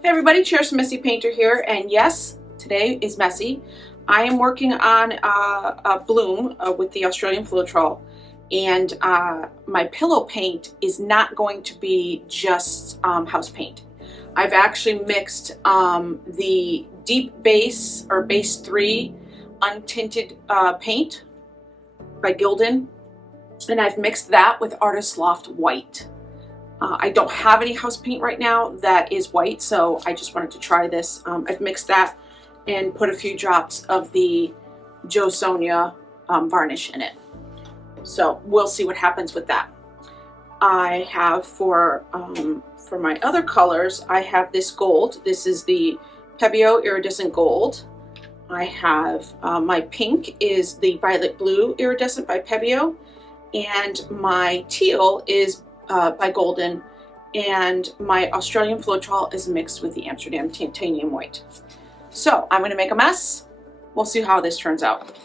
Hey everybody, Cherish Messy Painter here, and yes, today is messy. I am working on a bloom with the Australian Floetrol, and my pillow paint is not going to be just house paint. I've actually mixed the deep base or base 3 untinted paint by Gildan, and I've mixed that with Artist Loft white. I don't have any house paint right now that is white, so I just wanted to try this. I've mixed that and put a few drops of the Jo Sonja varnish in it. So we'll see what happens with that. I have for my other colors, I have this gold. This is the Pebeo iridescent gold. I have my pink is the violet blue iridescent by Pebeo, and my teal is by Golden, and my Australian Floetrol is mixed with the Amsterdam titanium white. So I'm going to make a mess. We'll see how this turns out.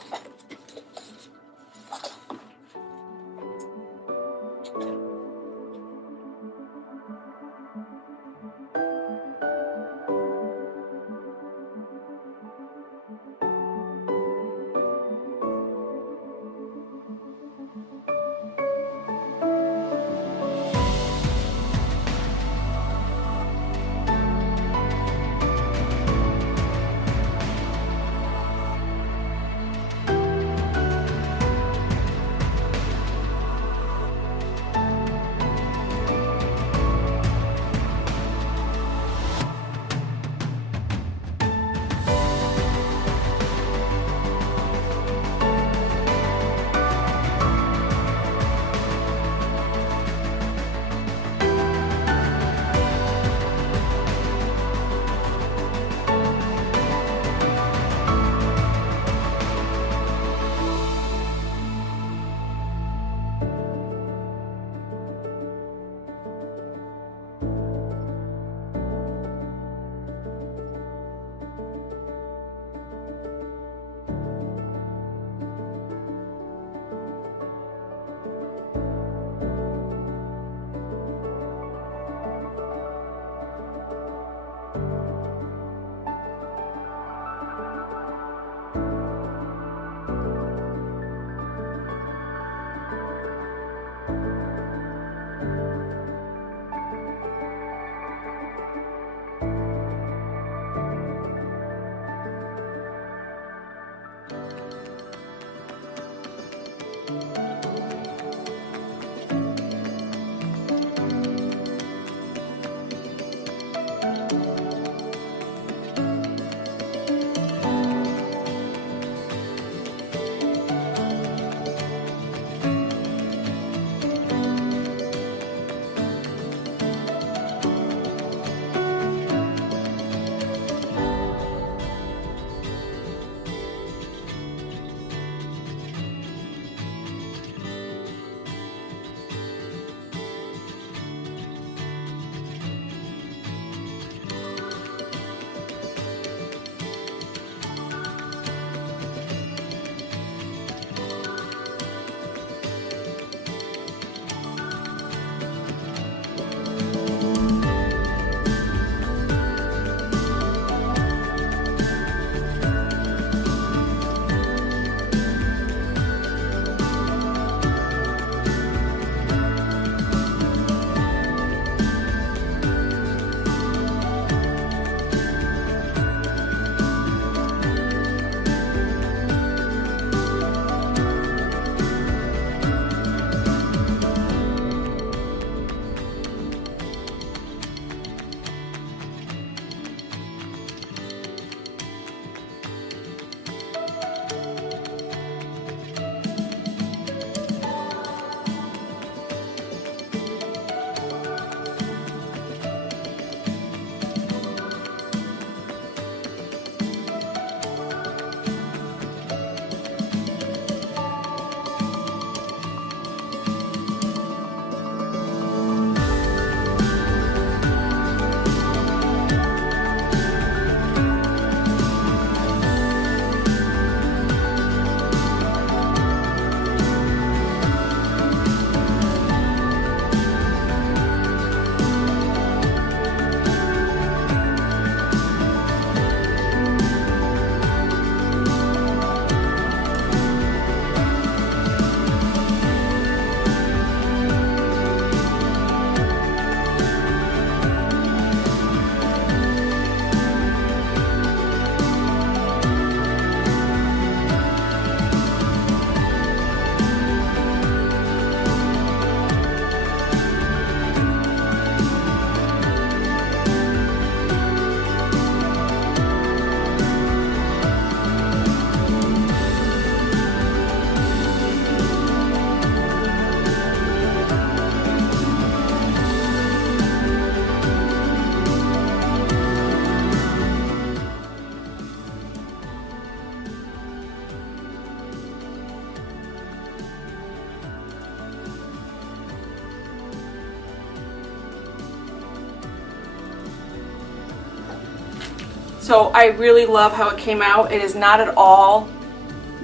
So I really love how it came out. It is not at all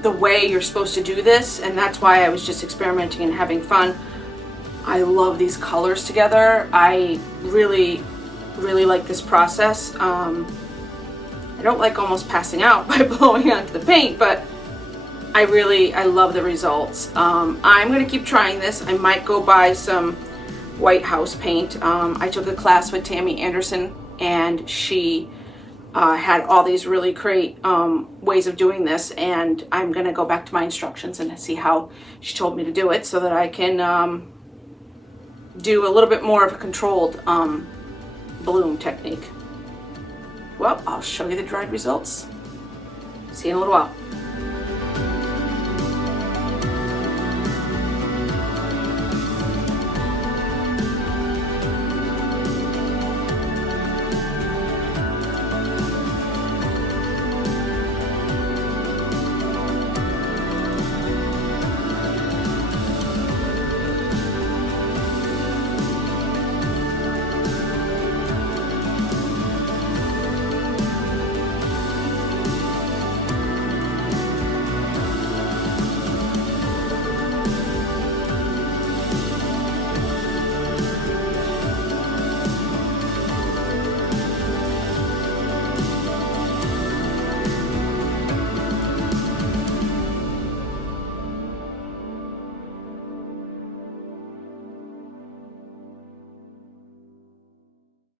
the way you're supposed to do this, and that's why I was just experimenting and having fun. I love these colors together. I really like this process. I don't like almost passing out by blowing onto the paint, but I love the results. I'm gonna keep trying this. I might go buy some white house paint. I took a class with Tammy Anderson, and she had all these really great ways of doing this, and I'm gonna go back to my instructions and see how she told me to do it so that I can do a little bit more of a controlled bloom technique. Well, I'll show you the dried results. See you in a little while.